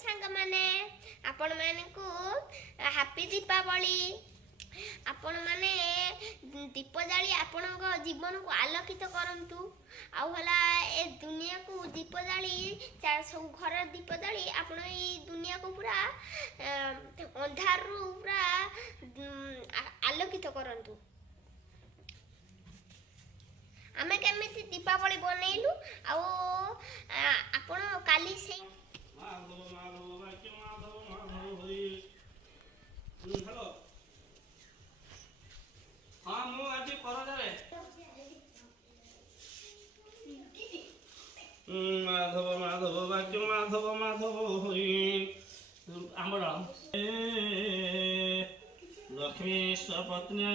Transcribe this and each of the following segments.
सांग माने आपण माने को हैप्पी दीपावली। आपण माने दीप जाली आपण जीवन को आलोकित करंतु आ हला ए दुनिया को दीप जाली सब घर दीप जाली आपण ई दुनिया को पूरा अंधार रु पूरा आलोकित करंतु। आमे केमिति दीपावली बनैलु आ आपण काली से हेलो हाँ मु आज करदे माधव माधव वाक्य माधव माधव होई आंबड़ लक्ष्मी स्वपत्न्या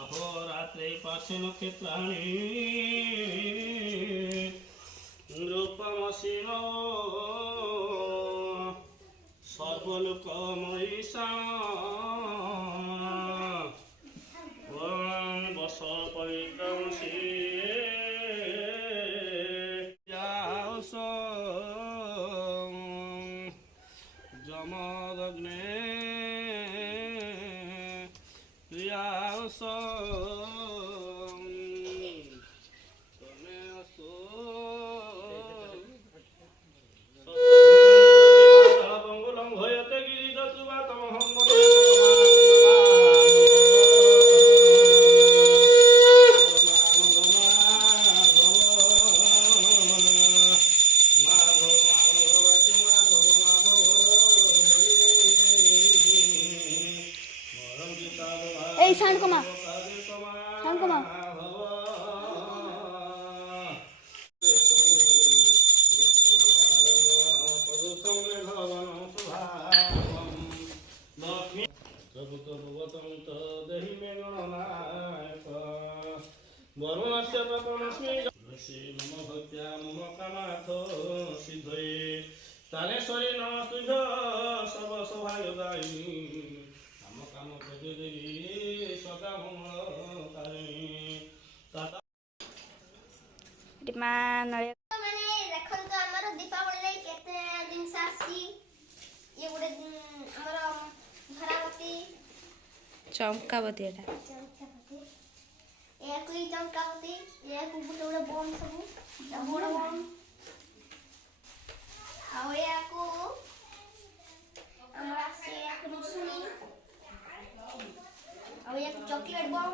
अहोरात्रे पाशे नक्षत्राणि रूपमसीनो सर्वलोकमयी बस परिक्रमसी जमदग्ने प्रियास साउंड कमा तालेश्वरी नमस्तुभ्य सब सौभाग्यदायिनी काम काम देवी सदा मंगलकारिणी माने देखन तो हमर दीपावली रे केते दिन सासी ये गुडे हमर धरावती चमकावती एटा ये कोई चमकावती ये गुडे गुडे बम सब बड़ बम आ या को हमरा से एक रुसुनी आ या चॉकलेट बम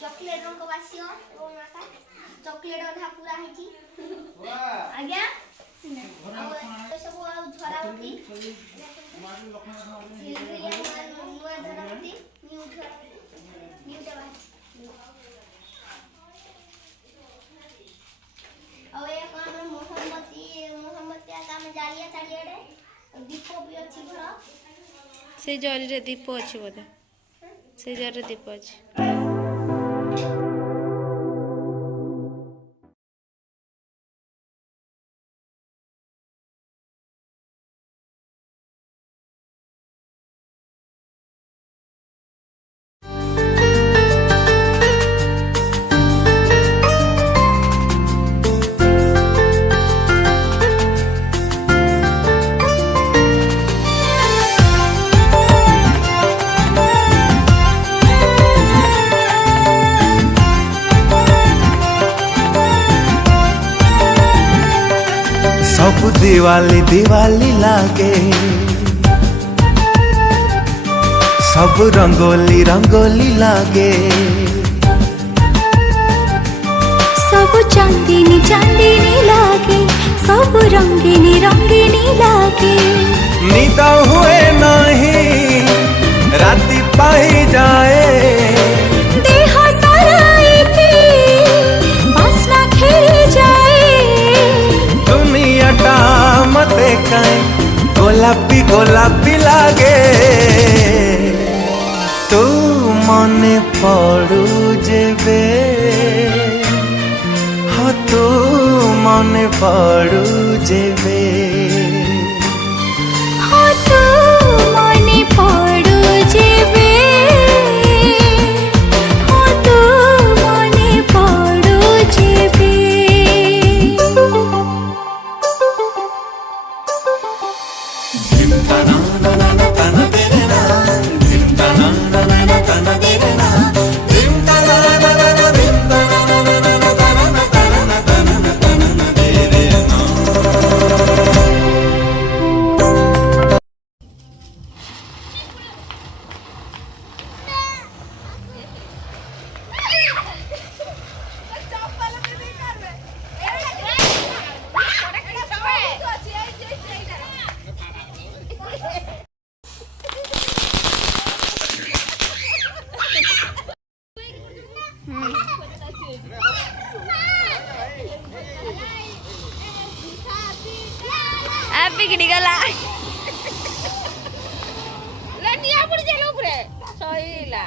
चॉकलेट रंग वासियो एवं माता चॉकलेट अधा पूरा है की आज्ञा सब झरावती नुआ झरावती न्यू और एक मोहम्मती आका में जालिया चारियाडे दीप भी अछि घर से जरी रे दीप अछि बोले से जरी दीप अछि। सब दिवाली दिवाली लागे सब रंगोली रंगोली लागे सब चांदनी चांदनी लागे सब रंगीनी रंगीनी लागे निद हुए नहीं राति पाई जाए देह सारा एके बासना खेली जाए दुनिया टा मते कहीं गोलापी गोलापी लागे तू मने पड़ू जेबे हाँ तू मने पड़ू जेबे हाँ तू मने पड़ू जेबे हाँ तू मने पड़ू जेबे ବିଗିଡି ଗଲା ନିଆଁ ପଡି ଯାଇ ଉପରେ ସଇଲା